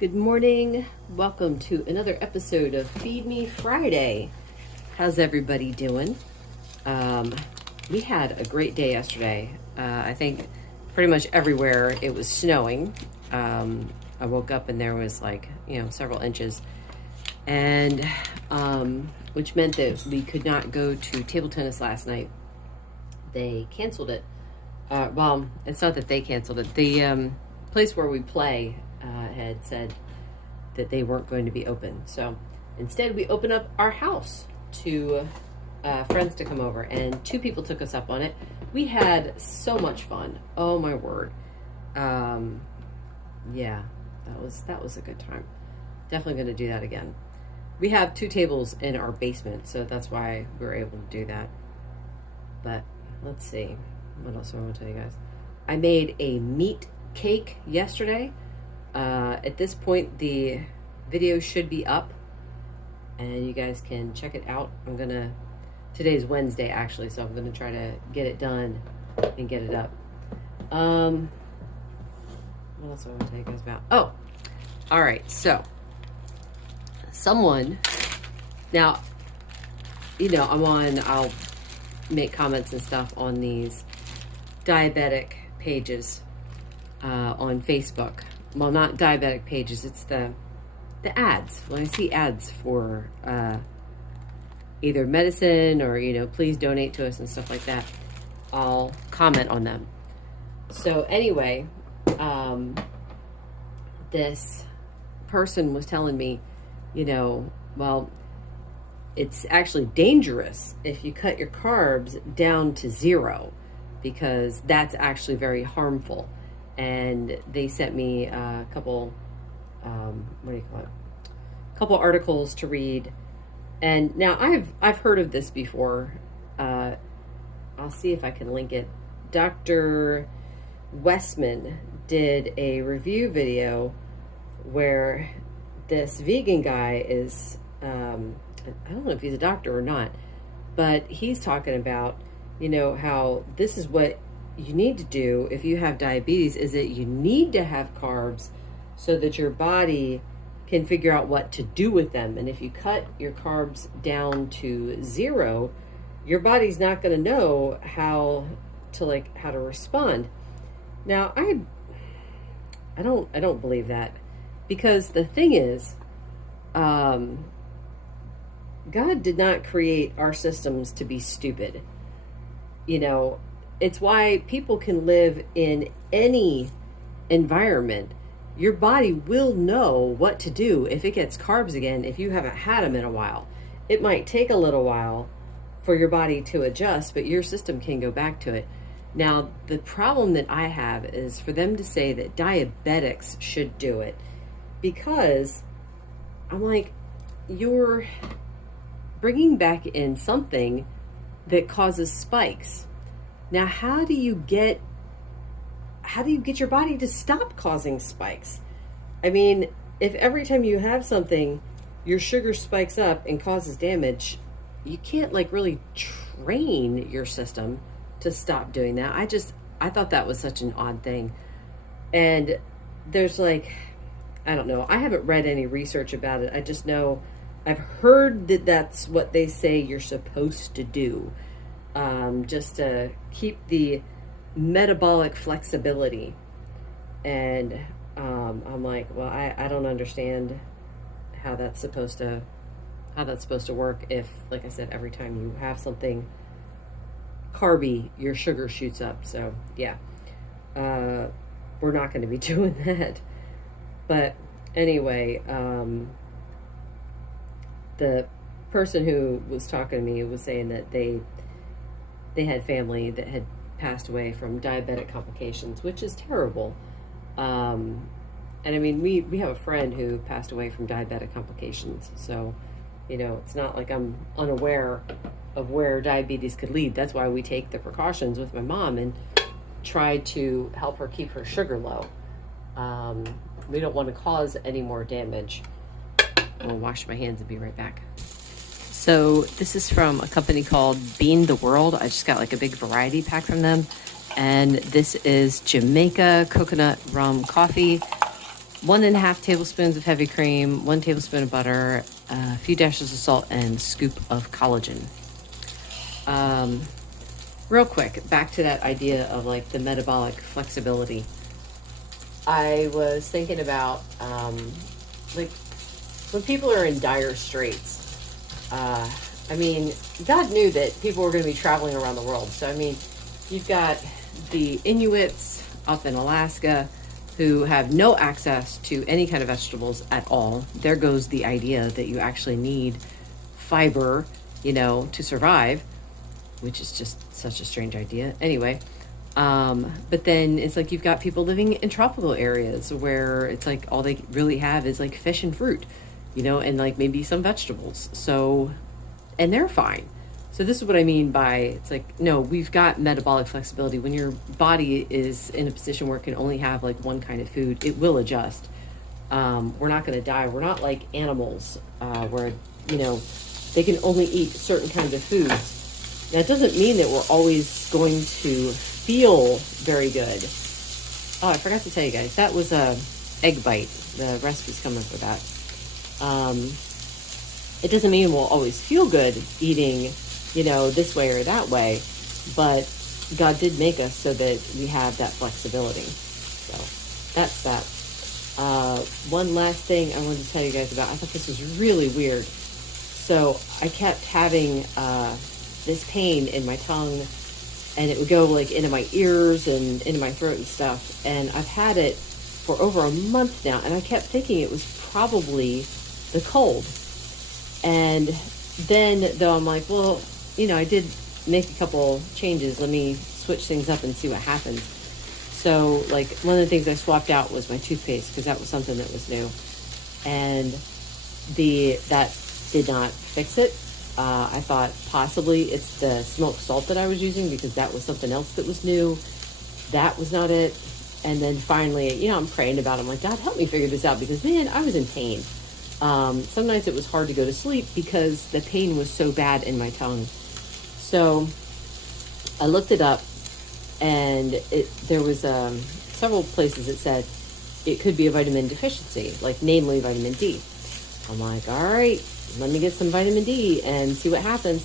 Good morning. Welcome to another episode of Feed Me Friday. How's everybody doing? We had a great day yesterday. I think pretty much everywhere it was snowing. I woke up and there was several inches, and which meant that we could not go to table tennis last night. They canceled it. Well, it's not that they canceled it. The place where we play had said that they weren't going to be open. So instead we opened up our house to friends to come over, and 2 people took us up on it. We had so much fun. Oh my word. Yeah, that was a good time. Definitely going to do that again. We have 2 tables in our basement, so that's why we were able to do that. But let's see. What else do I want to tell you guys? I made a meat cake yesterday. At this point, the video should be up, and you guys can check it out. Today's Wednesday, actually, so I'm gonna try to get it done and get it up. What else do I want to tell you guys about? Oh, all right. So, now, I'll make comments and stuff on these diabetic pages on Facebook. Well, not diabetic pages, it's the ads. When I see ads for either medicine or, please donate to us and stuff like that, I'll comment on them. So anyway, this person was telling me, well, it's actually dangerous if you cut your carbs down to 0, because that's actually very harmful. And they sent me a couple, couple articles to read. And now I've heard of this before. I'll see if I can link it. Dr. Westman did a review video where this vegan guy is, I don't know if he's a doctor or not, but he's talking about, how this is what you need to do if you have diabetes, is that you need to have carbs so that your body can figure out what to do with them. And if you cut your carbs down to 0, your body's not going to know how to respond. Now, I don't believe that, because the thing is, God did not create our systems to be stupid. It's why people can live in any environment. Your body will know what to do if it gets carbs again if you haven't had them in a while. It might take a little while for your body to adjust, but your system can go back to it. Now, the problem that I have is for them to say that diabetics should do it, because I'm like, you're bringing back in something that causes spikes. Now, how do you get your body to stop causing spikes? I mean, if every time you have something, your sugar spikes up and causes damage, you can't really train your system to stop doing that. I thought that was such an odd thing. And there's I don't know. I haven't read any research about it. I just know I've heard that that's what they say you're supposed to do. Just to keep the metabolic flexibility. And I'm like, well, I don't understand how that's supposed to work if, like I said, every time you have something carby, your sugar shoots up. So yeah, we're not going to be doing that. But anyway, the person who was talking to me was saying that they had family that had passed away from diabetic complications, which is terrible. And I mean, we have a friend who passed away from diabetic complications. So, it's not like I'm unaware of where diabetes could lead. That's why we take the precautions with my mom and try to help her keep her sugar low. We don't want to cause any more damage. I'll wash my hands and be right back. So this is from a company called Bean the World. I just got a big variety pack from them. And this is Jamaica coconut rum coffee. 1.5 tablespoons of heavy cream, 1 tablespoon of butter, a few dashes of salt, and a scoop of collagen. Real quick, back to that idea of like the metabolic flexibility. I was thinking about like when people are in dire straits. I mean, God knew that people were going to be traveling around the world. So, I mean, you've got the Inuits up in Alaska who have no access to any kind of vegetables at all. There goes the idea that you actually need fiber, to survive, which is just such a strange idea. Anyway, but then it's like you've got people living in tropical areas where it's like all they really have is like fish and fruit, and like maybe some vegetables. So, and they're fine. So this is what I mean by, it's like, no, we've got metabolic flexibility. When your body is in a position where it can only have like one kind of food, it will adjust. We're not going to die. We're not like animals where, they can only eat certain kinds of foods. That doesn't mean that we're always going to feel very good. Oh, I forgot to tell you guys, that was a egg bite. The recipe's coming for that. It doesn't mean we'll always feel good eating, this way or that way, but God did make us so that we have that flexibility. So that's that. One last thing I wanted to tell you guys about. I thought this was really weird. So I kept having this pain in my tongue, and it would go like into my ears and into my throat and stuff. And I've had it for over a month now, and I kept thinking it was probably the cold. And then, though, I'm like, well, I did make a couple changes. Let me switch things up and see what happens. So, like, one of the things I swapped out was my toothpaste, because that was something that was new. And that did not fix it. I thought possibly it's the smoked salt that I was using, because that was something else that was new. That was not it. And then finally, I'm praying about it. I'm like, God, help me figure this out, because, man, I was in pain. Some nights it was hard to go to sleep because the pain was so bad in my tongue. So I looked it up, and there was several places it said it could be a vitamin deficiency, like namely vitamin D. I'm like, all right, let me get some vitamin D and see what happens.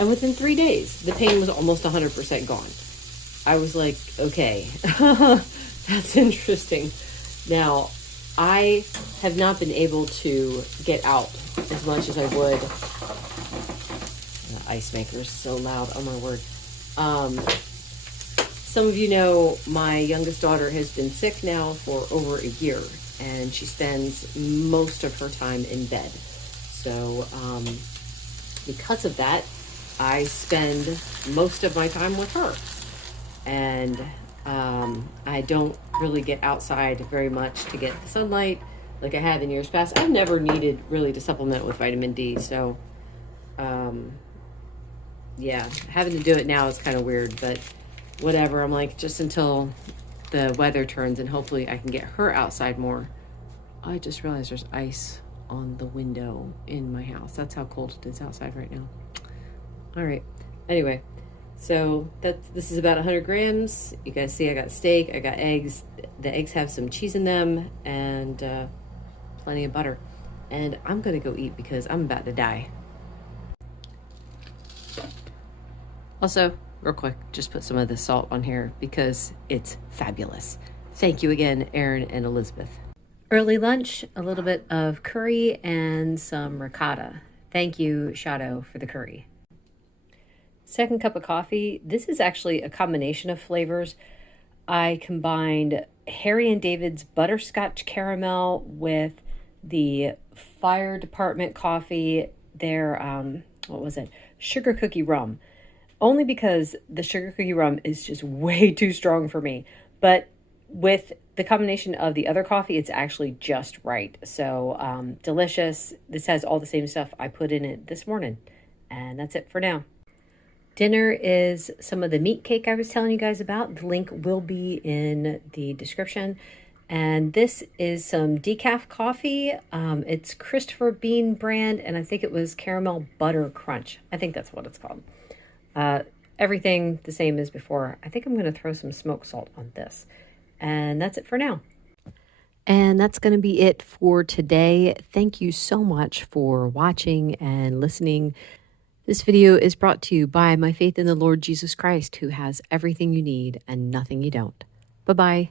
And within 3 days, the pain was almost 100% gone. I was like, okay, that's interesting. Now, I have not been able to get out as much as I would. The ice maker is so loud. Oh, my word. Some of you know my youngest daughter has been sick now for over a year, and she spends most of her time in bed. So because of that, I spend most of my time with her. And I don't really get outside very much to get the sunlight like I have in years past. I've never needed really to supplement with vitamin D. So, yeah, having to do it now is kind of weird, but whatever. I'm like, just until the weather turns and hopefully I can get her outside more. I just realized there's ice on the window in my house. That's how cold it is outside right now. All right. Anyway. So this is about 100 grams. You guys see I got steak, I got eggs. The eggs have some cheese in them and plenty of butter. And I'm going to go eat because I'm about to die. Also, real quick, just put some of the salt on here because it's fabulous. Thank you again, Erin and Elizabeth. Early lunch, a little bit of curry and some ricotta. Thank you, Shadow, for the curry. Second cup of coffee. This is actually a combination of flavors. I combined Harry and David's butterscotch caramel with the fire department coffee, their, sugar cookie rum. Only because the sugar cookie rum is just way too strong for me. But with the combination of the other coffee, it's actually just right. So delicious. This has all the same stuff I put in it this morning. And that's it for now. Dinner is some of the meat cake I was telling you guys about. The link will be in the description. And this is some decaf coffee. It's Christopher Bean brand, and I think it was Caramel Butter Crunch. I think that's what it's called. Everything the same as before. I think I'm going to throw some smoked salt on this. And that's it for now. And that's going to be it for today. Thank you so much for watching and listening. This video is brought to you by my faith in the Lord Jesus Christ, who has everything you need and nothing you don't. Bye-bye.